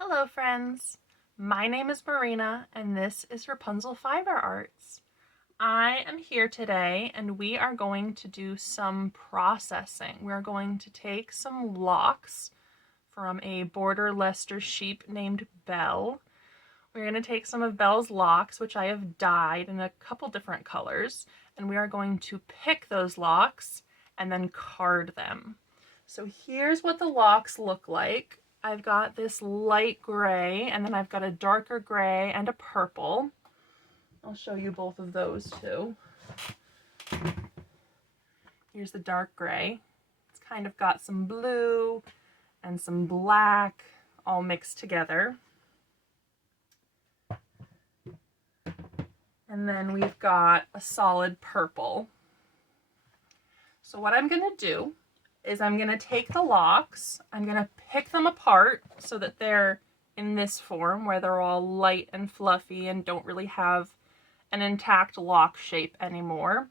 Hello friends, my name is Marina and this is Rapunzel Fiber Arts. I am here today and we are going to do some processing. We're going to take some locks from a Border Leicester sheep named Belle. We're going to take some of Belle's locks, which I have dyed in a couple different colors, and we are going to pick those locks and then card them. So here's what the locks look like. I've got this light gray, and then I've got a darker gray and a purple. I'll show you both of those too. Here's the dark gray. It's kind of got some blue and some black all mixed together. And then we've got a solid purple. So what I'm gonna do is I'm gonna take the locks, I'm gonna pick them apart so that they're in this form where they're all light and fluffy and don't really have an intact lock shape anymore.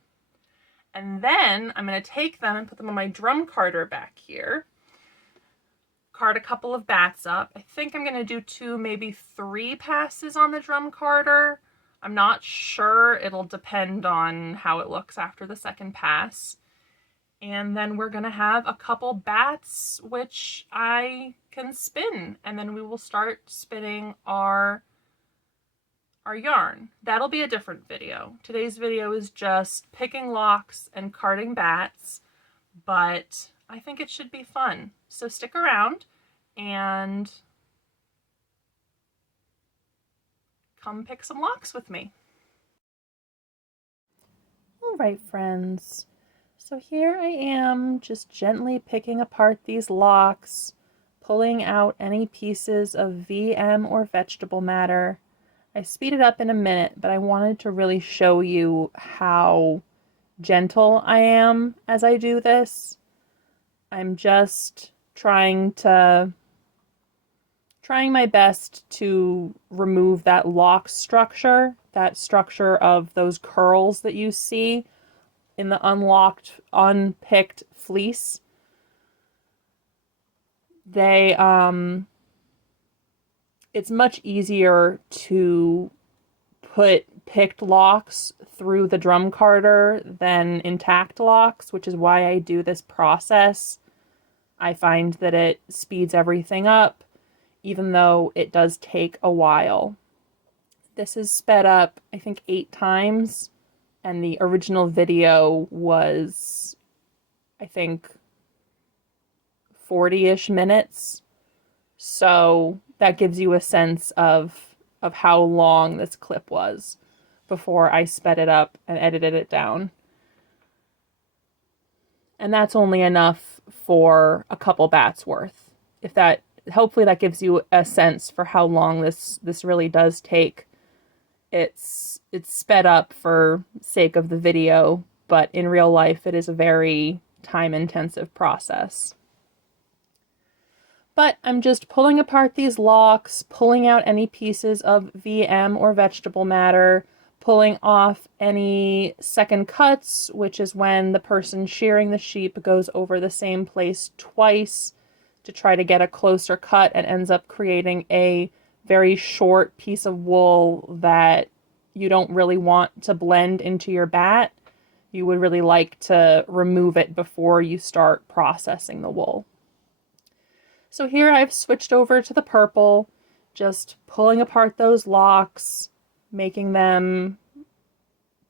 And then I'm gonna take them and put them on my drum carder back here. Card a couple of bats up. I think I'm gonna do 2, maybe 3 passes on the drum carder. I'm not sure, it'll depend on how it looks after the second pass. And then we're gonna have a couple bats, which I can spin, and then we will start spinning our yarn. That'll be a different video. Today's video is just picking locks and carding bats, but I think it should be fun. So stick around and come pick some locks with me. All right, friends. So here I am, just gently picking apart these locks, pulling out any pieces of VM or vegetable matter. I speed it up in a minute, but I wanted to really show you how gentle I am as I do this. I'm just trying my best to remove that lock structure, that structure of those curls that you see in the unpicked fleece. It's much easier to put picked locks through the drum carder than intact locks, which is why I do this process. I find that it speeds everything up, even though it does take a while. This is sped up, I think, 8 times. And the original video was, I think, 40-ish minutes. So that gives you a sense of how long this clip was before I sped it up and edited it down. And that's only enough for a couple bats worth. Hopefully that gives you a sense for how long this really does take. It's sped up for sake of the video, but in real life it is a very time-intensive process. But I'm just pulling apart these locks, pulling out any pieces of VM or vegetable matter, pulling off any second cuts, which is when the person shearing the sheep goes over the same place twice to try to get a closer cut and ends up creating a very short piece of wool that you don't really want to blend into your bat. You would really like to remove it before you start processing the wool. So here I've switched over to the purple, just pulling apart those locks, making them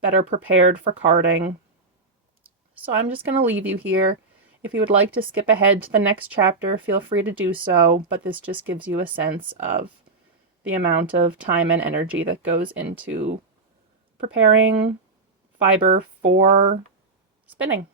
better prepared for carding. So I'm just going to leave you here. If you would like to skip ahead to the next chapter, feel free to do so, but this just gives you a sense of the amount of time and energy that goes into preparing fiber for spinning.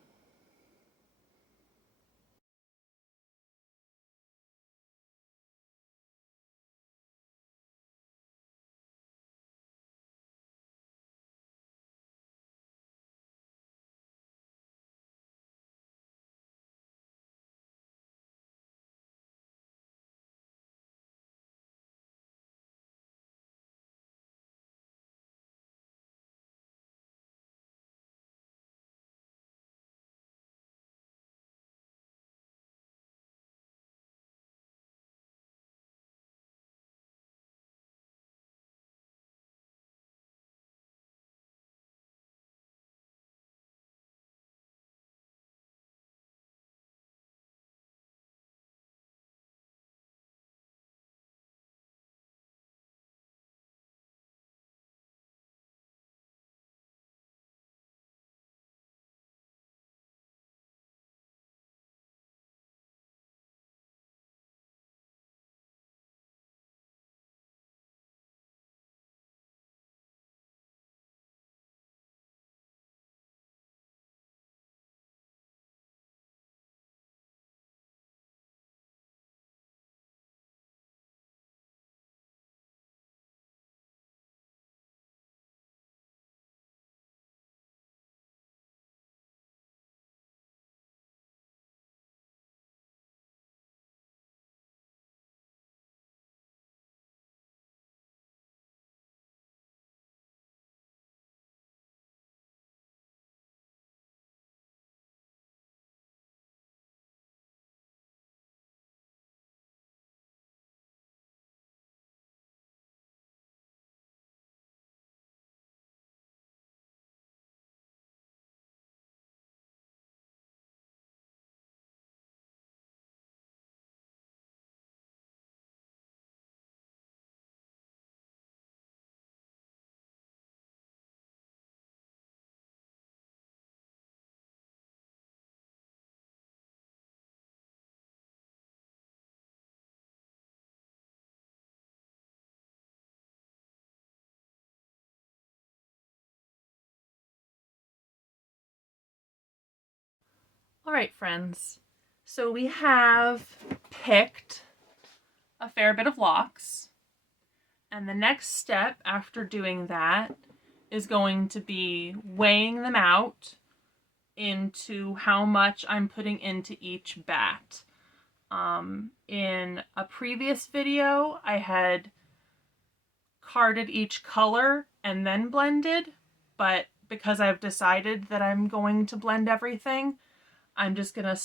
All right, friends. So we have picked a fair bit of locks. And the next step after doing that is going to be weighing them out into how much I'm putting into each bat. In a previous video, I had carded each color and then blended, but because I've decided that I'm going to blend everything, I'm just going to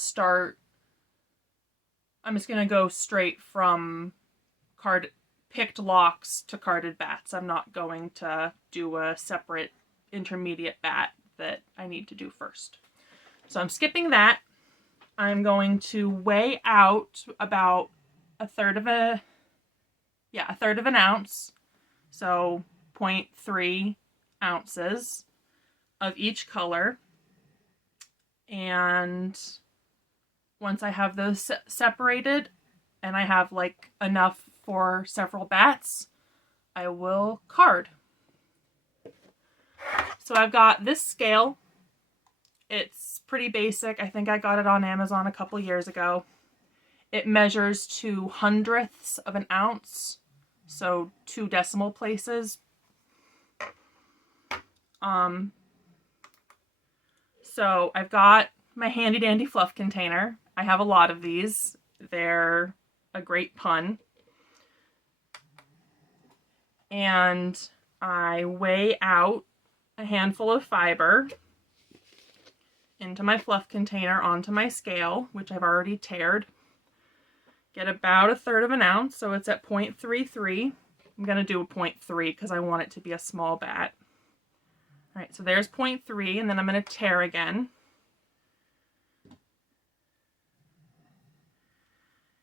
go straight from picked locks to carded bats. I'm not going to do a separate intermediate bat that I need to do first. So I'm skipping that. I'm going to weigh out about a third of an ounce. So 0.3 ounces of each color. And once I have those separated and I have like enough for several bats, I will card. So I've got this scale. It's pretty basic. I think I got it on Amazon a couple years ago. It measures to hundredths of an ounce, so 2 decimal places. So I've got my handy dandy fluff container. I have a lot of these. They're a great pun. And I weigh out a handful of fiber into my fluff container onto my scale, which I've already tared. Get about a third of an ounce, so it's at 0.33. I'm going to do a 0.3 because I want it to be a small bat. All right, so there's 0.3, and then I'm going to tare again.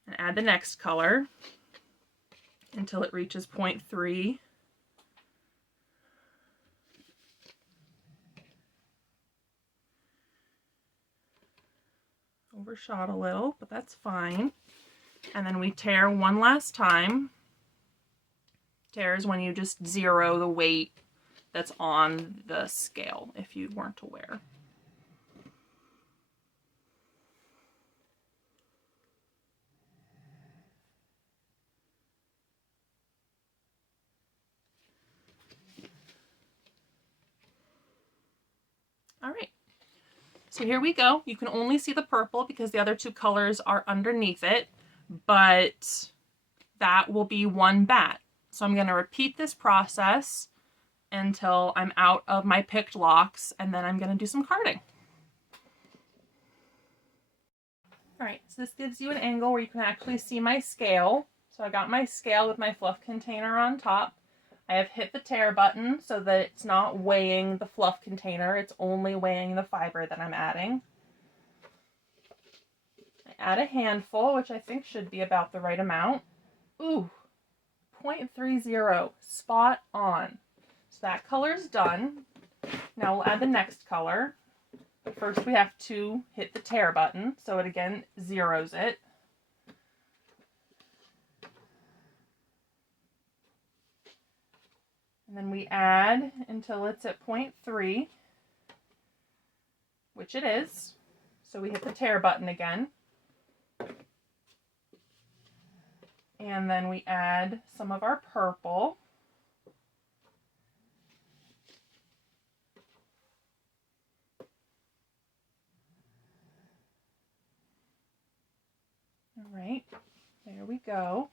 And add the next color until it reaches 0.3. Overshot a little, but that's fine. And then we tare one last time. Tare is when you just zero the weight that's on the scale, if you weren't aware. All right. So here we go. You can only see the purple because the other 2 colors are underneath it, but that will be one bat. So I'm going to repeat this process until I'm out of my picked locks, and then I'm going to do some carding. All right, so this gives you an angle where you can actually see my scale. So I got my scale with my fluff container on top. I have hit the tare button so that it's not weighing the fluff container, it's only weighing the fiber that I'm adding. I add a handful, which I think should be about the right amount. Ooh, 0.30, spot on. So that color's done. Now we'll add the next color. But first we have to hit the tare button, so it again zeroes it. And then we add until it's at 0.3, which it is. So we hit the tare button again. And then we add some of our purple. All right, there we go.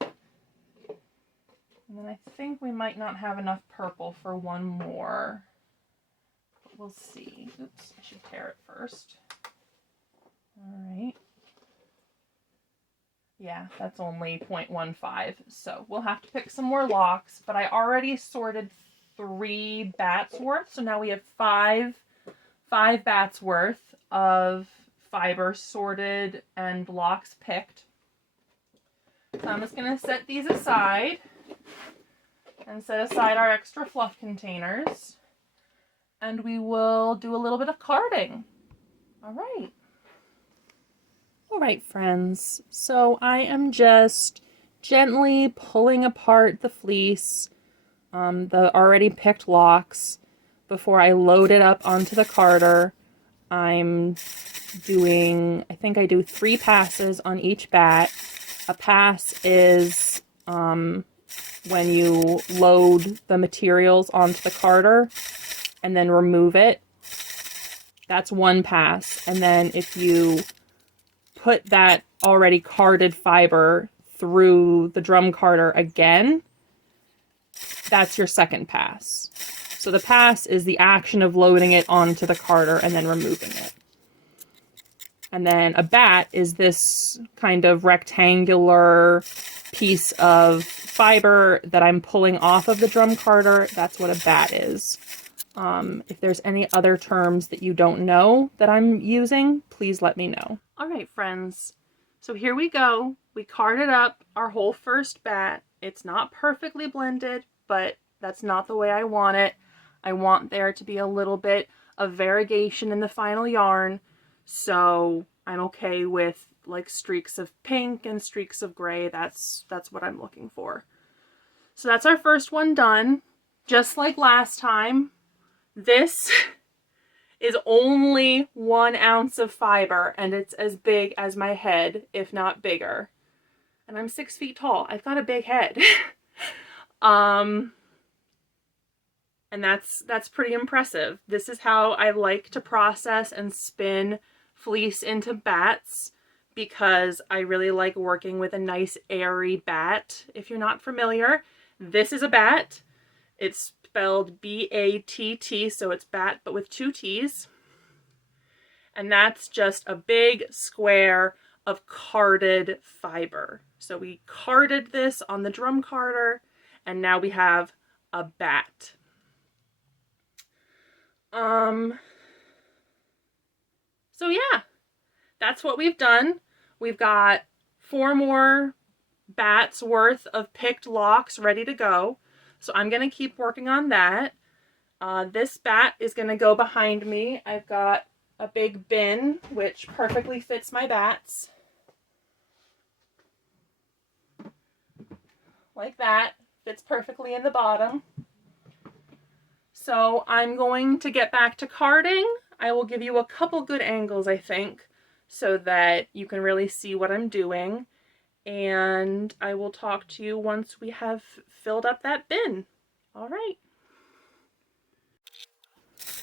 And then I think we might not have enough purple for one more. But we'll see. Oops, I should tear it first. All right. Yeah, that's only 0.15. So we'll have to pick some more locks, but I already sorted 3 bats worth. So now we have five bats worth of fiber sorted and locks picked. So I'm just going to set these aside and set aside our extra fluff containers, and we will do a little bit of carding. All right, friends. So I am just gently pulling apart the fleece, the already picked locks, before I load it up onto the carder. I'm doing, I think I do 3 passes on each bat. A pass is when you load the materials onto the carder and then remove it. That's 1 pass. And then if you put that already carded fiber through the drum carder again, that's your 2nd pass. So the pass is the action of loading it onto the carder and then removing it. And then a bat is this kind of rectangular piece of fiber that I'm pulling off of the drum carder. That's what a bat is. If there's any other terms that you don't know that I'm using, please let me know. All right, friends. So here we go. We carded up our whole first bat. It's not perfectly blended, but that's not the way I want it. I want there to be a little bit of variegation in the final yarn. So I'm okay with like streaks of pink and streaks of gray. That's what I'm looking for. So that's our first one done. Just like last time, this is only 1 ounce of fiber and it's as big as my head, if not bigger. And I'm 6 feet tall. I've got a big head. And that's pretty impressive. This is how I like to process and spin fleece into bats because I really like working with a nice airy bat. If you're not familiar, this is a bat. It's spelled B-A-T-T, so it's bat but with 2 T's. And that's just a big square of carded fiber. So we carded this on the drum carder and now we have a bat. So yeah, that's what we've done. We've got 4 more bats worth of picked locks ready to go. So I'm going to keep working on that. This bat is going to go behind me. I've got a big bin, which perfectly fits my bats. Like that. Fits perfectly in the bottom. So I'm going to get back to carding. I will give you a couple good angles, I think, so that you can really see what I'm doing. And I will talk to you once we have filled up that bin. All right.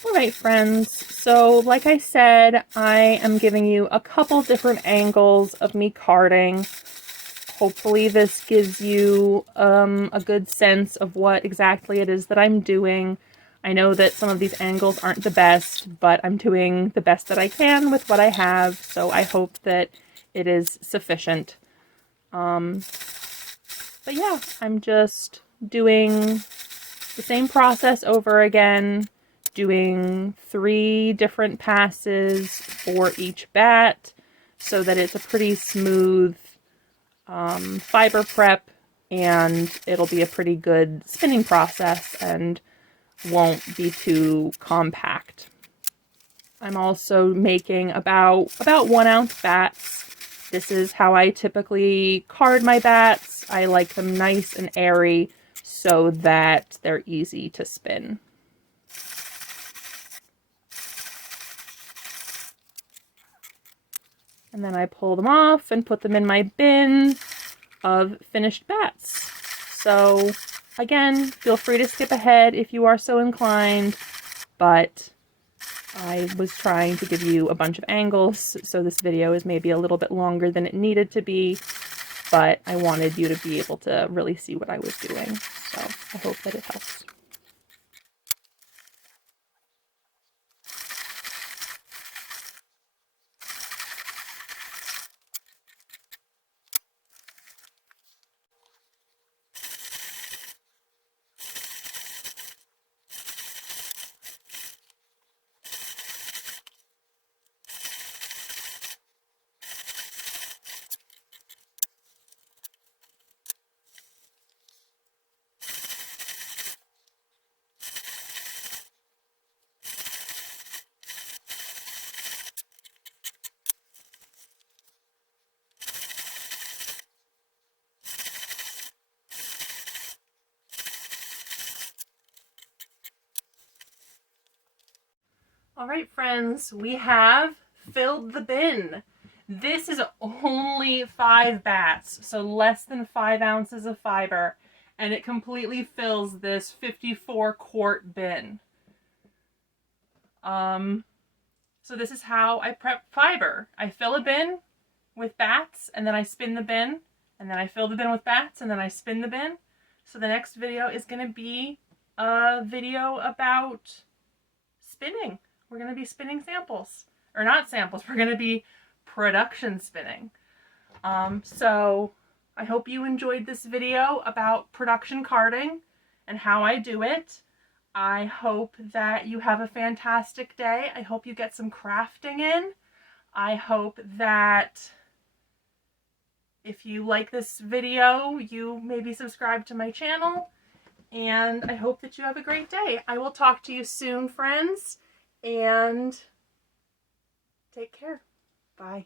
All right, friends. So like I said, I am giving you a couple different angles of me carding. Hopefully this gives you a good sense of what exactly it is that I'm doing. I know that some of these angles aren't the best, but I'm doing the best that I can with what I have, so I hope that it is sufficient. But yeah, I'm just doing the same process over again, doing 3 different passes for each bat so that it's a pretty smooth fiber prep, and it'll be a pretty good spinning process and won't be too compact. I'm also making about 1 ounce bats. This is how I typically card my bats. I like them nice and airy so that they're easy to spin. And then I pull them off and put them in my bin of finished bats. So again, feel free to skip ahead if you are so inclined, but I was trying to give you a bunch of angles, so this video is maybe a little bit longer than it needed to be, but I wanted you to be able to really see what I was doing, so I hope that it helps. All right, friends, we have filled the bin. This is only 5 bats, so less than 5 ounces of fiber, and it completely fills this 54-quart bin. So this is how I prep fiber. I fill a bin with bats, and then I spin the bin, and then I fill the bin with bats, and then I spin the bin. So the next video is going to be a video about spinning. We're going to be spinning samples. Or not samples, we're going to be production spinning. So I hope you enjoyed this video about production carding and how I do it. I hope that you have a fantastic day. I hope you get some crafting in. I hope that if you like this video, you maybe subscribe to my channel. And I hope that you have a great day. I will talk to you soon, friends. And take care. Bye.